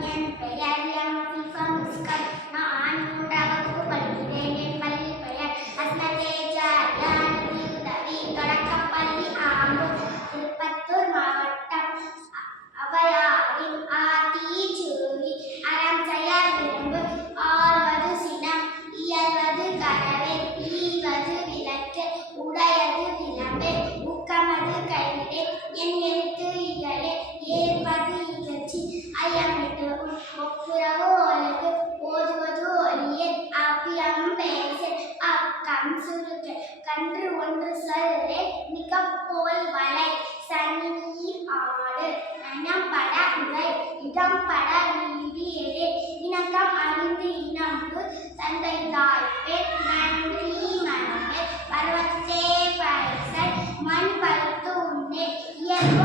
Nhanh அன்சுருக்கே கன்று ஒன்று சொல்லே நிகப்போல் வலை சனியில் ஆடு நனம்பட உரை. இடம்பட நீதி எழே. இணக்கம் அறிந்து இனம்பு தந்தை தாய்ப்பே நன்றி மனமே. பருவத்தே பரிசல் மண் பருத்து உன்னே இயல்பு